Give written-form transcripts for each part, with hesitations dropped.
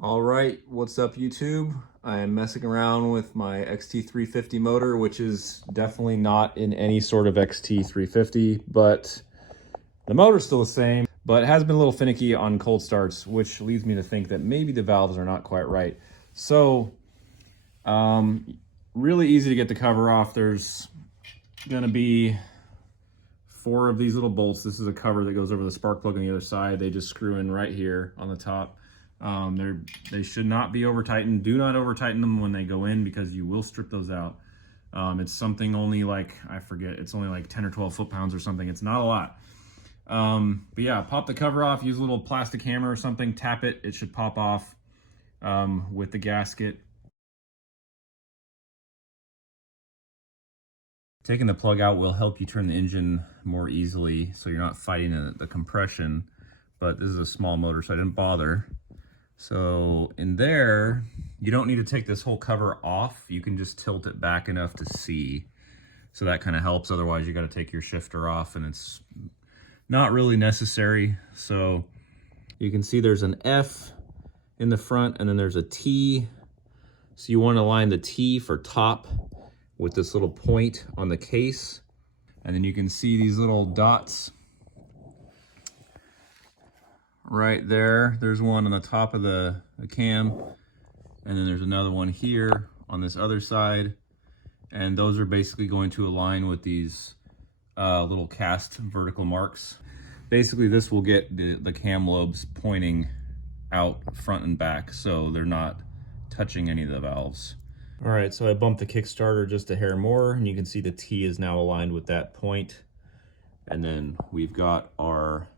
All right, what's up YouTube? I am messing around with my XT350 motor, which is definitely not in any sort of XT350, but the motor's still the same, but it has been a little finicky on cold starts, which leads me to think that maybe the valves are not quite right. So, really easy to get the cover off. There's gonna be 4 of these little bolts. This is a cover that goes over the spark plug on the other side. They just screw in right here on the top. They should not be over tightened. Do not over tighten them when they go in because you will strip those out. It's something only like, I forget, it's only like 10 or 12 foot-pounds or something. It's not a lot. But yeah, pop the cover off, use a little plastic hammer or something, tap it, it should pop off with the gasket. Taking the plug out will help you turn the engine more easily so you're not fighting the compression, but this is a small motor so I didn't bother. So in there, you don't need to take this whole cover off. You can just tilt it back enough to see. So that kind of helps. Otherwise, you got to take your shifter off and it's not really necessary. So you can see there's an F in the front and then there's a T. So you want to line the T for top with this little point on the case. And then you can see these little dots right there. There's one on the top of the cam, and then there's another one here on this other side, and those are basically going to align with these little cast vertical marks. Basically this will get the cam lobes pointing out front and back so they're not touching any of the valves. All right, so I bumped the Kickstarter just a hair more, and you can see the T is now aligned with that point. And then we've got our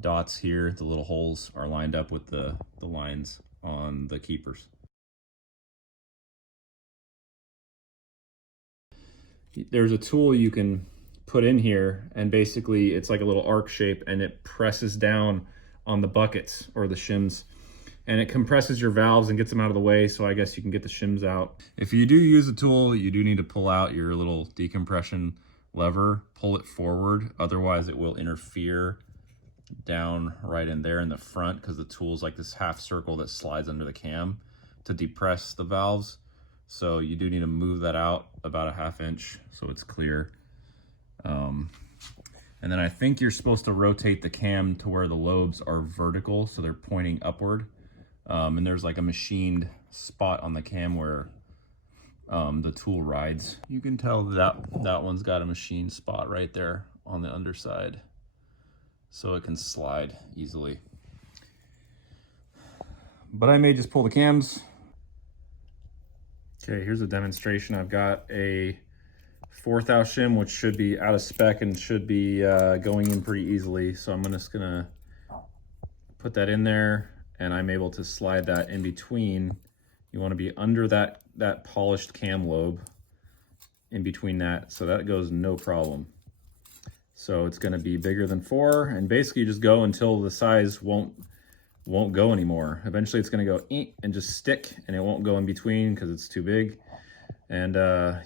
dots here, the little holes are lined up with the lines on the keepers. There's a tool you can put in here, and basically it's like a little arc shape, and it presses down on the buckets or the shims, and it compresses your valves and gets them out of the way, so I guess you can get the shims out. If you do use a tool, you do need to pull out your little decompression lever, pull it forward, otherwise it will interfere down right in there in the front, because the tool is like this half circle that slides under the cam to depress the valves. So you do need to move that out about a ½ inch so it's clear. And then I think you're supposed to rotate the cam to where the lobes are vertical, so they're pointing upward. And there's like a machined spot on the cam where the tool rides. You can tell that one's got a machined spot right there on the underside, so it can slide easily. But I may just pull the cams. Okay, here's a demonstration. I've got a 4th shim, which should be out of spec and should be going in pretty easily. So I'm just gonna put that in there, and I'm able to slide that in between. You wanna be under that polished cam lobe, in between that, so that goes no problem. So it's gonna be bigger than 4, and basically just go until the size won't go anymore. Eventually it's gonna go and just stick, and it won't go in between because it's too big. And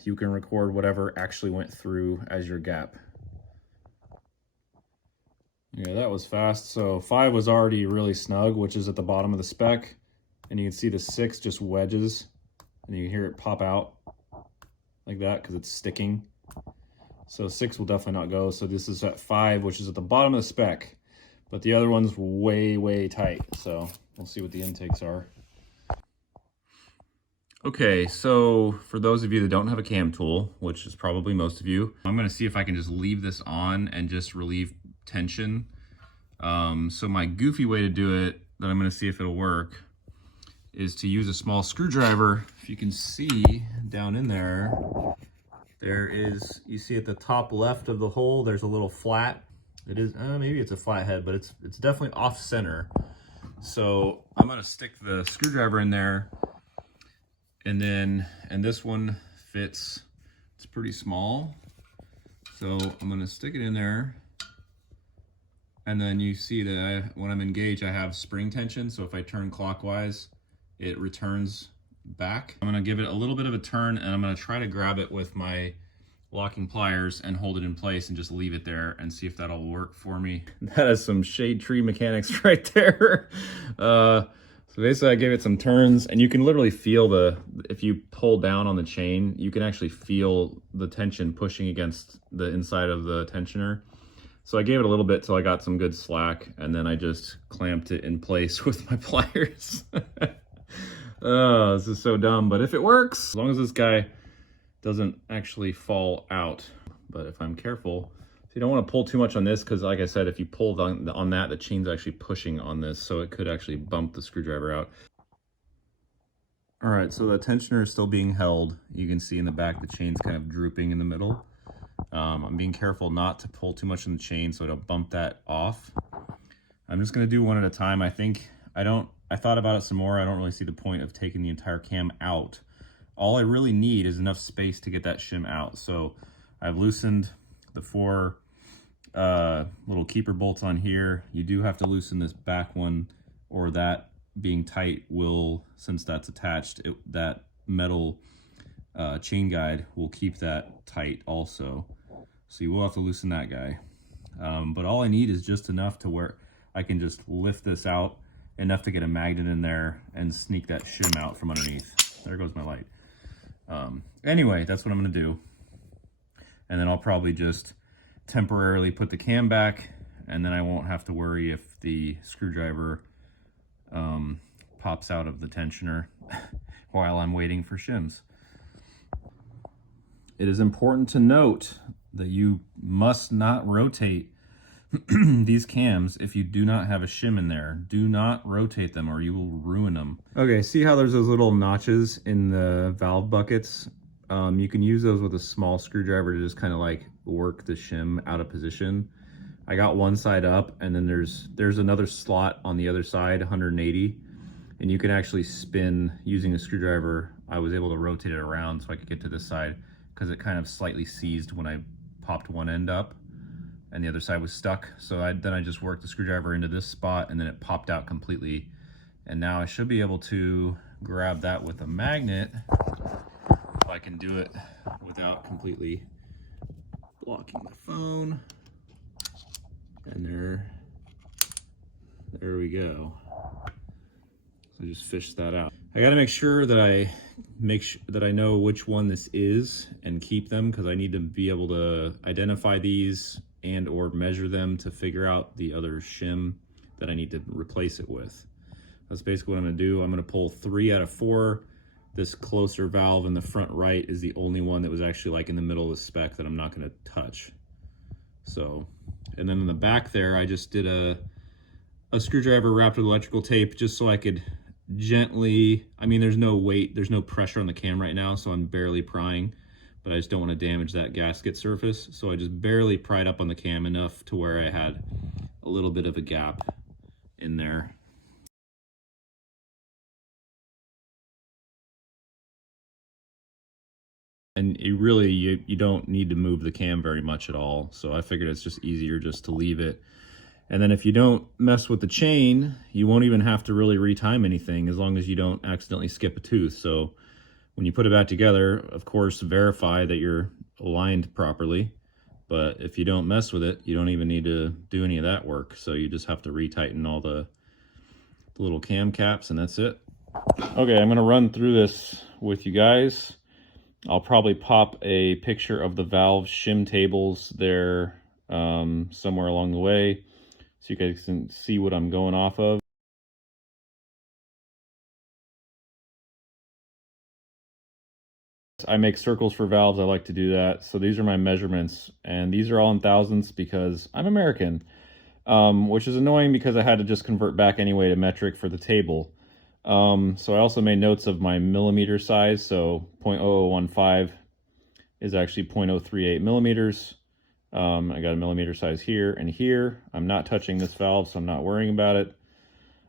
you can record whatever actually went through as your gap. Yeah, that was fast. So 5 was already really snug, which is at the bottom of the spec. And you can see the 6 just wedges, and you can hear it pop out like that because it's sticking. So 6 will definitely not go. So this is at 5, which is at the bottom of the spec, but the other one's way tight. So we'll see what the intakes are. Okay, so for those of you that don't have a cam tool, which is probably most of you, I'm gonna see if I can just leave this on and just relieve tension. So my goofy way to do it, that I'm gonna see if it'll work, is to use a small screwdriver. If you can see down in there, there is, you see at the top left of the hole, there's a little flat. It is, maybe it's a flat head, but it's definitely off center. So I'm gonna stick the screwdriver in there, and this one fits, it's pretty small. So I'm gonna stick it in there, and then you see that when I'm engaged, I have spring tension. So if I turn clockwise, it returns back. I'm gonna give it a little bit of a turn, and I'm gonna try to grab it with my locking pliers and hold it in place and just leave it there and see if that'll work for me. That is some shade tree mechanics right there. So So basically I gave it some turns, and you can literally feel if you pull down on the chain, you can actually feel the tension pushing against the inside of the tensioner. So I gave it a little bit till I got some good slack, and then I just clamped it in place with my pliers. Oh, this is so dumb, but if it works, as long as this guy doesn't actually fall out. But if I'm careful, so you don't want to pull too much on this, because like I said, if you pull on that, the chain's actually pushing on this, so it could actually bump the screwdriver out. All right, so the tensioner is still being held. You can see in the back the chain's kind of drooping in the middle. I'm being careful not to pull too much on the chain so I don't bump that off. I'm just gonna do one at a time. I thought about it some more. I don't really see the point of taking the entire cam out. All I really need is enough space to get that shim out. So I've loosened the 4 little keeper bolts on here. You do have to loosen this back one, or that being tight will, since that's attached, that metal chain guide will keep that tight also. So you will have to loosen that guy. But all I need is just enough to where I can just lift this out, enough to get a magnet in there and sneak that shim out from underneath. There goes my light. Anyway, that's what I'm gonna do. And then I'll probably just temporarily put the cam back, and then I won't have to worry if the screwdriver pops out of the tensioner while I'm waiting for shims. It is important to note that you must not rotate these cams if you do not have a shim in there. Do not rotate them or you will ruin them. Okay, see how there's those little notches in the valve buckets? You can use those with a small screwdriver to just kind of like work the shim out of position. I got one side up, and then there's another slot on the other side, 180, and you can actually spin using a screwdriver. I was able to rotate it around so I could get to this side, because it kind of slightly seized when I popped one end up and the other side was stuck. So then I just worked the screwdriver into this spot, and then it popped out completely. And now I should be able to grab that with a magnet if I can do it without completely blocking the phone. And there we go. So just fish that out. I got to make sure that I know which one this is and keep them, because I need to be able to identify these and or measure them to figure out the other shim that I need to replace it with. That's basically what I'm going to do. I'm going to pull 3 out of 4. This closer valve in the front right is the only one that was actually like in the middle of the spec that I'm not going to touch. So, and then in the back there, I just did a screwdriver wrapped with electrical tape just so I could gently, I mean, there's no weight, there's no pressure on the cam right now, so I'm barely prying, but I just don't want to damage that gasket surface. So I just barely pried up on the cam enough to where I had a little bit of a gap in there. And you don't need to move the cam very much at all. So I figured it's just easier just to leave it. And then if you don't mess with the chain, you won't even have to really retime anything, as long as you don't accidentally skip a tooth. So when you put it back together, of course, verify that you're aligned properly. But if you don't mess with it, you don't even need to do any of that work. So you just have to retighten all the little cam caps, and that's it. Okay, I'm gonna run through this with you guys. I'll probably pop a picture of the valve shim tables there somewhere along the way, so you guys can see what I'm going off of. I make circles for valves. I like to do that. So these are my measurements, and these are all in thousandths because I'm American, which is annoying because I had to just convert back anyway to metric for the table. So I also made notes of my millimeter size. So 0.0015 is actually 0.038 millimeters. I got a millimeter size here and here. I'm not touching this valve, so I'm not worrying about it.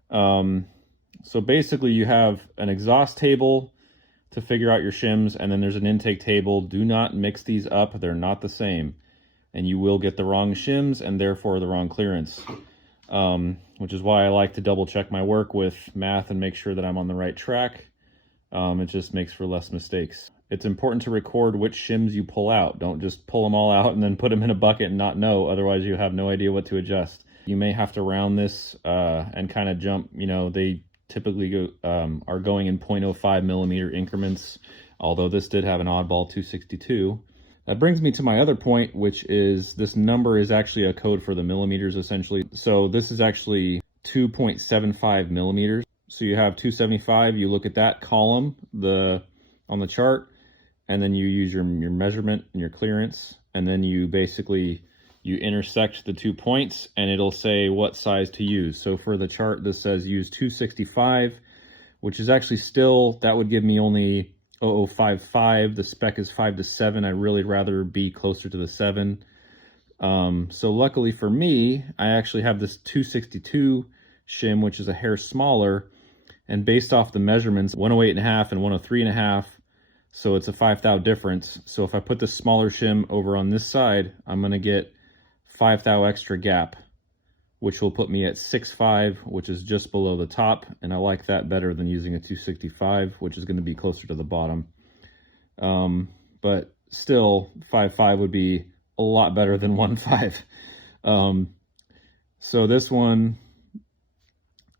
So basically you have an exhaust table to figure out your shims, and then there's an intake table. Do not mix these up. They're not the same, and you will get the wrong shims and therefore the wrong clearance. Which is why I like to double check my work with math and make sure that I'm on the right track. It just makes for less mistakes. It's important to record which shims you pull out. Don't just pull them all out and then put them in a bucket and not know. Otherwise you have no idea what to adjust. You may have to round this and kind of jump, you know, they typically are going in 0.05 millimeter increments, although this did have an oddball 262. That brings me to my other point, which is this number is actually a code for the millimeters, essentially. So this is actually 2.75 millimeters. So you have 275, you look at that column on the chart, and then you use your measurement and your clearance, and then you basically intersect the 2 points, and it'll say what size to use. So for the chart, this says use 265, which is actually still, that would give me only 0055. The spec is 5 to 7. I'd really rather be closer to the 7. So luckily for me, I actually have this 262 shim, which is a hair smaller, and based off the measurements, 108.5 and 103.5, so it's a 5 thou difference. So if I put the smaller shim over on this side, I'm gonna get 5 thou extra gap, which will put me at 6.5, which is just below the top, and I like that better than using a 265, which is gonna be closer to the bottom. But still, 5.5 would be a lot better than 1.5. So this one,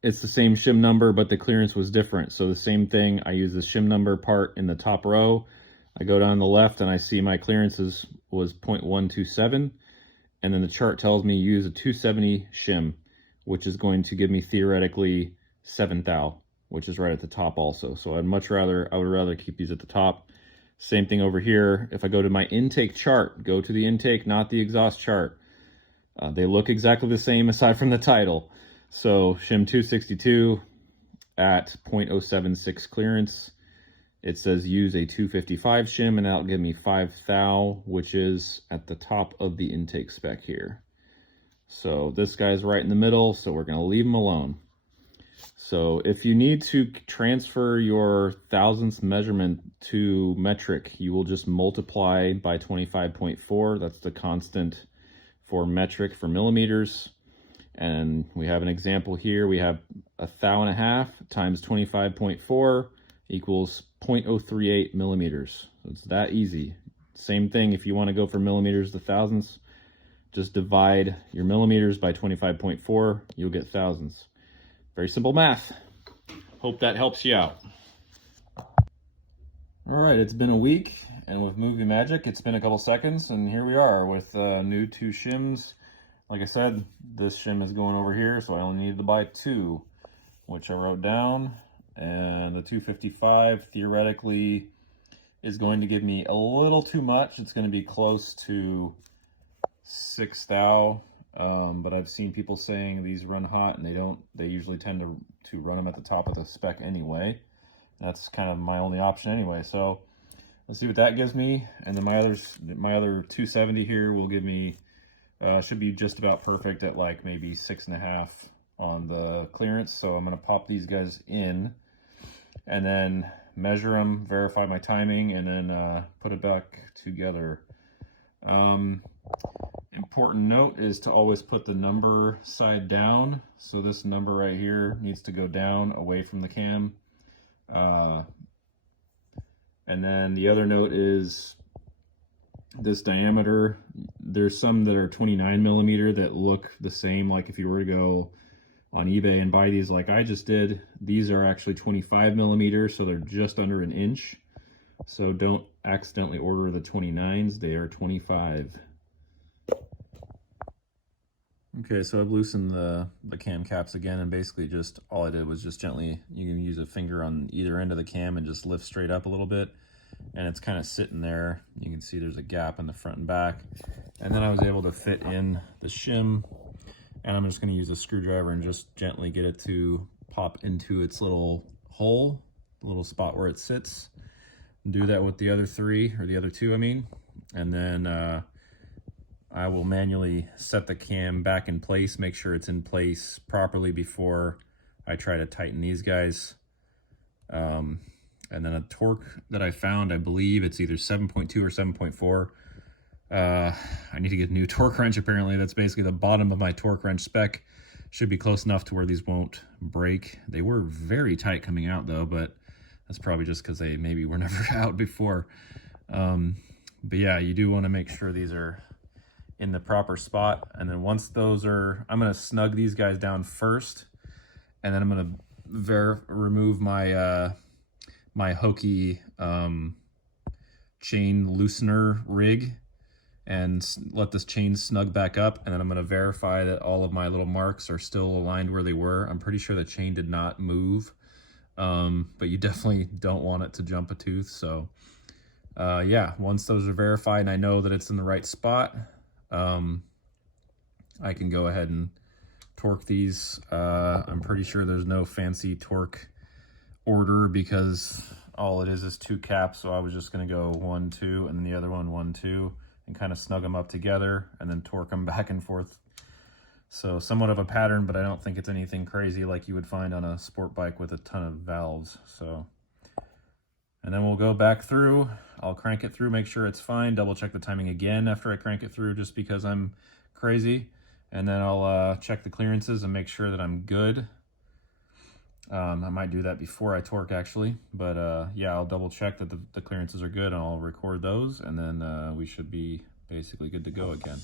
it's the same shim number, but the clearance was different. So the same thing, I use the shim number part in the top row. I go down the left and I see my clearances was 0.127. And then the chart tells me use a 270 shim, which is going to give me theoretically 7 thou, which is right at the top also. So I would rather keep these at the top. Same thing over here. If I go to my intake chart, go to the intake, not the exhaust chart. They look exactly the same aside from the title. So shim 262 at 0.076 clearance. It says use a 255 shim, and that'll give me 5 thou, which is at the top of the intake spec here. So this guy's right in the middle, so we're gonna leave him alone. So if you need to transfer your thousandths measurement to metric, you will just multiply by 25.4. That's the constant for metric for millimeters. And we have an example here. We have 1.5 thou times 25.4 equals 0.038 millimeters. So it's that easy. Same thing if you want to go for millimeters to thousandths, just divide your millimeters by 25.4, you'll get thousandths. Very simple math. Hope that helps you out. All right, it's been a week, and with Movie Magic, it's been a couple seconds, and here we are with new 2 shims. Like I said, this shim is going over here, so I only needed to buy 2, which I wrote down. And the 255 theoretically is going to give me a little too much. It's going to be close to 6 thou, but I've seen people saying these run hot, and they usually tend to run them at the top of the spec anyway. That's kind of my only option anyway. So let's see what that gives me. And then my other 270 here will give me should be just about perfect at like maybe 6.5 on the clearance. So I'm going to pop these guys in and then measure them, verify my timing, and then put it back together. Important note is to always put the number side down. So this number right here needs to go down away from the cam. And then the other note is this diameter. There's some that are 29 millimeter that look the same. Like if you were to go on eBay and buy these like I just did, these are actually 25 millimeters, so they're just under an inch. So don't accidentally order the 29s, they are 25. Okay, so I've loosened the cam caps again, and basically just all I did was just gently, you can use a finger on either end of the cam and just lift straight up a little bit, and it's kind of sitting there. You can see there's a gap in the front and back. And then I was able to fit in the shim, and I'm just going to use a screwdriver and just gently get it to pop into its little hole, the little spot where it sits. Do that with the other 3, or the other 2 I mean, and then I will manually set the cam back in place, make sure it's in place properly before I try to tighten these guys. And then a torque that I found, I believe it's either 7.2 or 7.4. I need to get a new torque wrench apparently. That's basically the bottom of my torque wrench spec. Should be close enough to where these won't break. They were very tight coming out though, but that's probably just because they maybe were never out before. But yeah, you do want to make sure these are in the proper spot. And then once those are, I'm going to snug these guys down first, and then I'm going to remove my my hokey chain loosener rig and let this chain snug back up, and then I'm going to verify that all of my little marks are still aligned where they were. I'm pretty sure the chain did not move, but you definitely don't want it to jump a tooth. So yeah, once those are verified and I know that it's in the right spot, I can go ahead and torque these. I'm pretty sure there's no fancy torque order because all it is 2 caps. So I was just going to go 1, 2, and then the other one 1, 2, and kind of snug them up together and then torque them back and forth. So somewhat of a pattern, but I don't think it's anything crazy like you would find on a sport bike with a ton of valves. So, and then we'll go back through. I'll crank it through, make sure it's fine, double check the timing again after I crank it through just because I'm crazy. And then I'll check the clearances and make sure that I'm good. I might do that before I torque actually, but yeah, I'll double check that the clearances are good and I'll record those, and then we should be basically good to go again.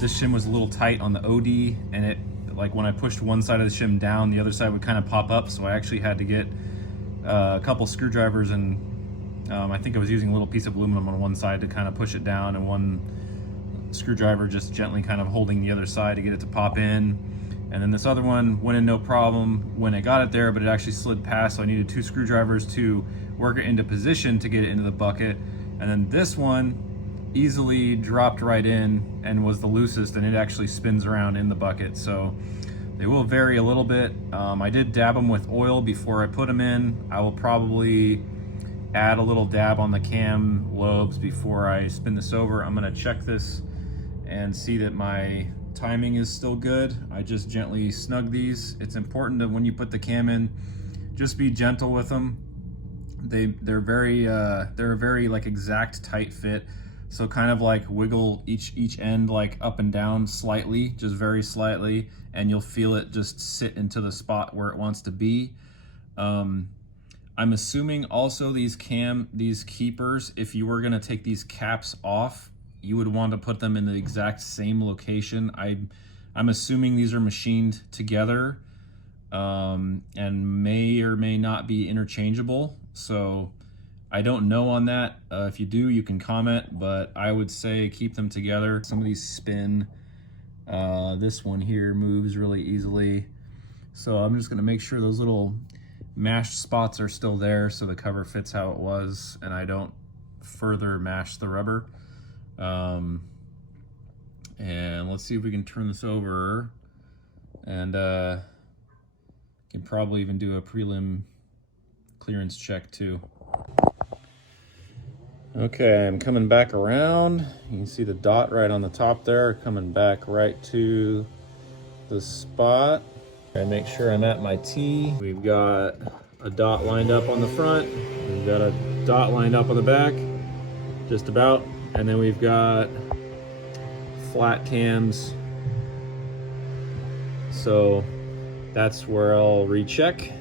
This shim was a little tight on the OD, and it, like when I pushed one side of the shim down, the other side would kind of pop up, so I actually had to get a couple screwdrivers, and I think I was using a little piece of aluminum on one side to kind of push it down, and one screwdriver just gently kind of holding the other side to get it to pop in. And then this other one went in no problem when I got it there, but it actually slid past, so I needed 2 screwdrivers to work it into position to get it into the bucket. And then this one easily dropped right in and was the loosest, and it actually spins around in the bucket. So they will vary a little bit. I did dab them with oil before I put them in. I will probably add a little dab on the cam lobes before I spin this over. I'm gonna check this and see that my timing is still good. I just gently snug these. It's important that when you put the cam in, just be gentle with them. They're a very like exact tight fit. So kind of like wiggle each end like up and down slightly, just very slightly, and you'll feel it just sit into the spot where it wants to be. I'm assuming also these keepers, if you were gonna take these caps off, you would want to put them in the exact same location. I'm assuming these are machined together and may or may not be interchangeable. So I don't know on that. If you do, you can comment, but I would say keep them together. Some of these spin. This one here moves really easily. So I'm just gonna make sure those little mashed spots are still there so the cover fits how it was and I don't further mash the rubber. And let's see if we can turn this over, and can probably even do a prelim clearance check too. Okay, I'm coming back around. You can see the dot right on the top there, coming back right to the spot. I make sure I'm at my T. We've got a dot lined up on the front. We've got a dot lined up on the back, just about. And then we've got flat cams. So that's where I'll recheck.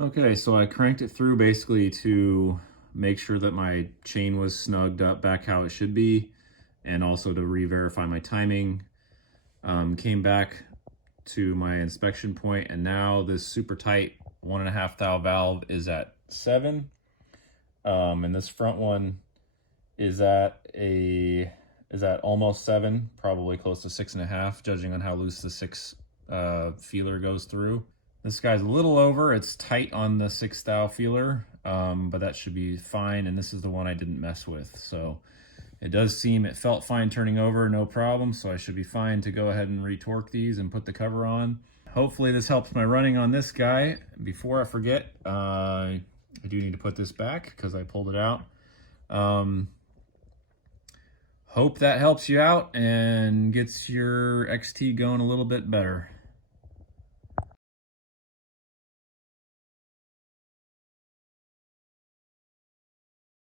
Okay, so I cranked it through basically to make sure that my chain was snugged up back how it should be, and also to re-verify my timing. Came back to my inspection point, and now this super tight 1.5 thou valve is at 7. And this front one is at almost 7, probably close to 6.5, judging on how loose the 6 feeler goes through. This guy's a little over. It's tight on the 6 thou feeler, but that should be fine. And this is the one I didn't mess with. So It does seem it felt fine turning over, no problem, so I should be fine to go ahead and retorque these and put the cover on. Hopefully this helps my running on this guy. Before I forget, I do need to put this back because I pulled it out. Hope that helps you out and gets your XT going a little bit better.